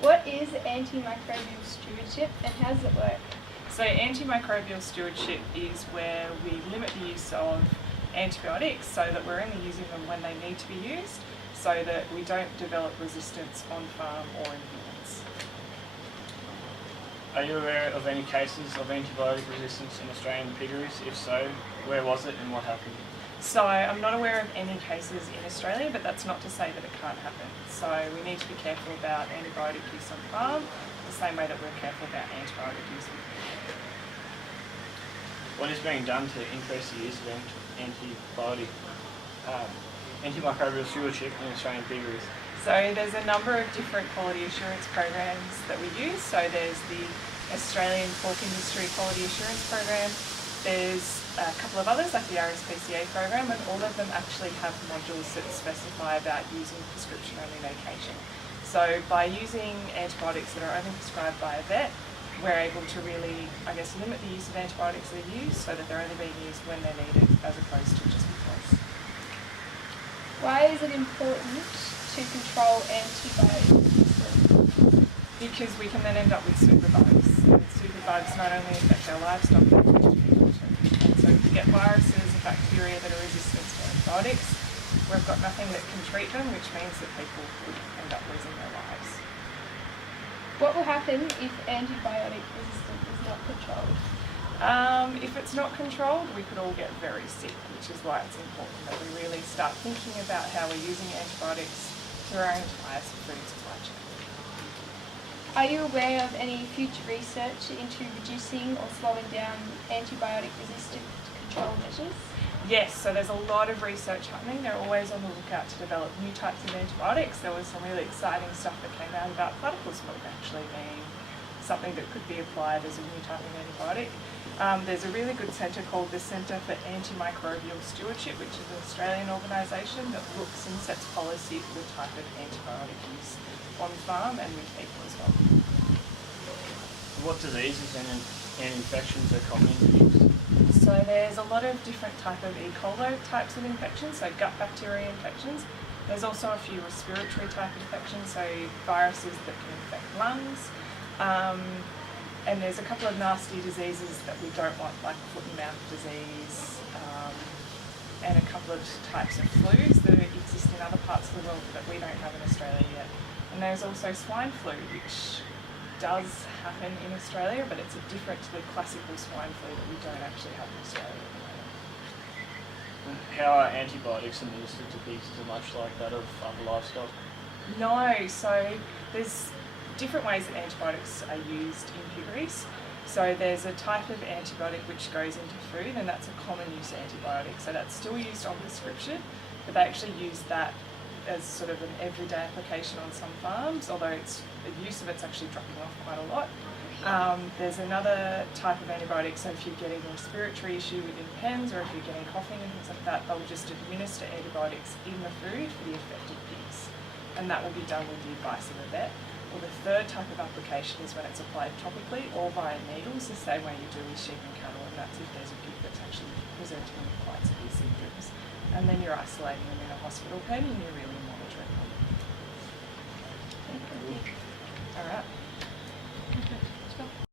What is antimicrobial stewardship and how does it work? So antimicrobial stewardship is where we limit the use of antibiotics so that we're only using them when they need to be used, so that we don't develop resistance on farm or in humans. Are you aware of any cases of antibiotic resistance in Australian piggeries? If so, where was it and what happened? So I'm not aware of any cases in Australia, but that's not to say that it can't happen. So we need to be careful about antibiotic use on farm, the same way that we're careful about antibiotic use in pig. What is being done to increase the use of antimicrobial stewardship in Australian piggeries? So there's a number of different quality assurance programs that we use. So there's the Australian Pork Industry Quality Assurance Program. There's a couple of others like the RSPCA program, and all of them actually have modules that specify about using prescription-only medication. So by using antibiotics that are only prescribed by a vet, we're able to really, limit the use of antibiotics that are used so that they're only being used when they're needed as opposed to just because. Why is it important to control antibiotic resistance? Because we can then end up with superbugs. And superbugs not only affect our livestock, but affect people too. And so if we get viruses or bacteria that are resistant to antibiotics, we've got nothing that can treat them, which means that people could end up losing their lives. What will happen if antibiotic resistance is not controlled? If it's not controlled, we could all get very sick, which is why it's important that we really start thinking about how we're using antibiotics through our entire food supply chain. Are you aware of any future research into reducing or slowing down antibiotic resistant control measures? Yes, so there's a lot of research happening. They're always on the lookout to develop new types of antibiotics. There was some really exciting stuff that came out about platypus milk actually being something that could be applied as a new type of antibiotic. There's a really good centre called the Centre for Antimicrobial Stewardship, which is an Australian organisation that looks and sets policy for the type of antibiotic use on farm and with people as well. What diseases and infections are common in pigs? So there's a lot of different type of E. coli types of infections, so gut bacteria infections. There's also a few respiratory type infections, so viruses that can infect lungs. And there's a couple of nasty diseases that we don't want, like foot and mouth disease, and a couple of types of flus that exist in other parts of the world that we don't have in Australia yet. And there's also swine flu, which does happen in Australia, but it's different to the classical swine flu that we don't actually have in Australia at the moment. How are antibiotics administered to pigs? Is it much like that of other livestock? No, so there's different ways that antibiotics are used in piggeries. So there's a type of antibiotic which goes into food, and that's a common use antibiotic. So that's still used on prescription, but they actually use that as sort of an everyday application on some farms, although the use of it's actually dropping off quite a lot. There's another type of antibiotic, so if you're getting a respiratory issue within pens or if you're getting coughing and things like that, they'll just administer antibiotics in the food for the affected pigs. And that will be done with the advice of a vet. Or the third type of application is when it's applied topically or via needles, the same way you do with sheep and cattle, and that's if there's a pig that's actually presenting with quite severe symptoms. And then you're isolating them in a hospital pen and you're really monitoring them. Thank you.